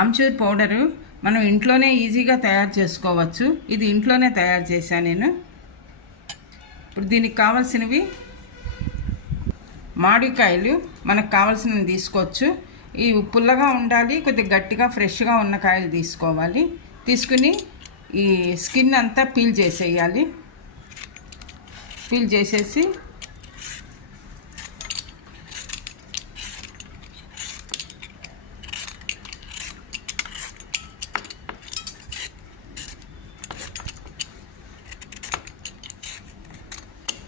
Amchur powder మనం ఇంట్లోనే ఈజీగా తయారు చేసుకోవచ్చు. ఇది ఇంట్లోనే తయారు చేశాను నేను. ఇప్పుడు దీనికి కావాల్సినవి మామిడికాయలు మనకు కావాల్సినవి తీసుకోవచ్చు. ఈ పుల్లగా ఉండాలి కొద్దిగా గట్టిగా ఫ్రెష్గా ఉన్న కాయలు తీసుకోవాలి. తీసుకుని ఈ స్కిన్ అంతా పీల్ చేసేయాలి. పీల్ చేసేసి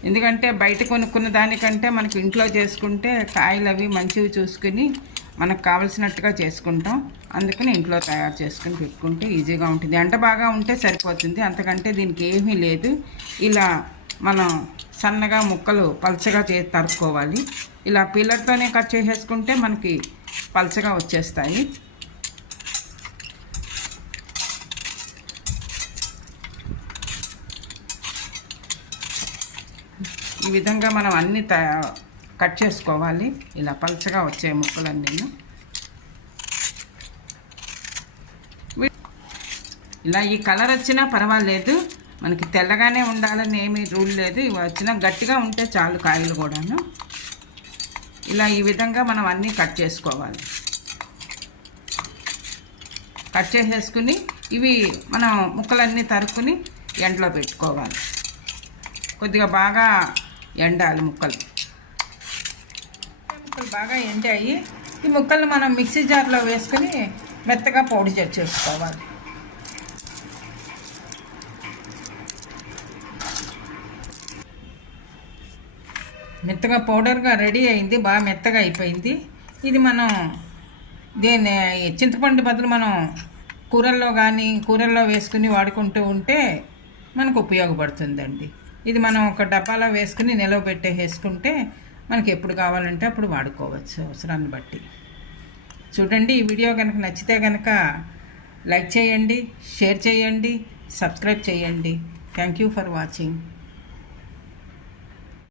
ఎందుకంటే బయట కొనుక్కున్న దానికంటే మనకి ఇంట్లో చేసుకుంటే కాయలు అవి మంచివి చూసుకుని మనకు కావలసినట్టుగా చేసుకుంటాం. అందుకని ఇంట్లో తయారు చేసుకుని పెట్టుకుంటే ఈజీగా ఉంటుంది. ఎండ బాగా ఉంటే సరిపోతుంది. అంతకంటే దీనికి ఏమీ లేదు. ఇలా మనం సన్నగా ముక్కలు పలచగా చే తరుక్కోవాలి. ఇలా పిల్లర్తోనే కట్ చేసేసుకుంటే మనకి పలచగా వచ్చేస్తాయి. ఈ విధంగా మనం అన్ని కట్ చేసుకోవాలి. ఇలా పలచగా వచ్చే ముక్కలన్నీ. ఇలా ఈ కలర్ వచ్చినా పర్వాలేదు. మనకి తెల్లగానే ఉండాలని ఏమీ రూల్ లేదు. ఇవి వచ్చినా గట్టిగా ఉంటే చాలు కాయలు కూడాను. ఇలా ఈ విధంగా మనం అన్నీ కట్ చేసుకోవాలి. కట్ చేసేసుకుని ఇవి మనం ముక్కలన్నీ తరుక్కుని ఎండలో పెట్టుకోవాలి. కొద్దిగా బాగా ఎండాలి ముక్కలు. ముక్కలు బాగా ఎండాయి. ఈ ముక్కలను మనం మిక్సీ జార్లో వేసుకొని మెత్తగా పౌడర్ చేసుకోవాలి. మెత్తగా పౌడర్గా రెడీ అయింది. బాగా మెత్తగా అయిపోయింది. ఇది మనం దీన్ని చింతపండు బదులు మనం కూరల్లో కానీ కూరల్లో వేసుకుని వాడుకుంటూ ఉంటే మనకు ఉపయోగపడుతుందండి. ఇది మనం ఒక డబ్బాలో వేసుకుని నిలవ పెట్టేసుకుంటే మనకి ఎప్పుడు కావాలంటే అప్పుడు వాడుకోవచ్చు అవసరాన్ని బట్టి. చూడండి ఈ వీడియో కనుక నచ్చితే కనుక లైక్ చేయండి షేర్ చేయండి సబ్స్క్రైబ్ చేయండి. Thank you for watching.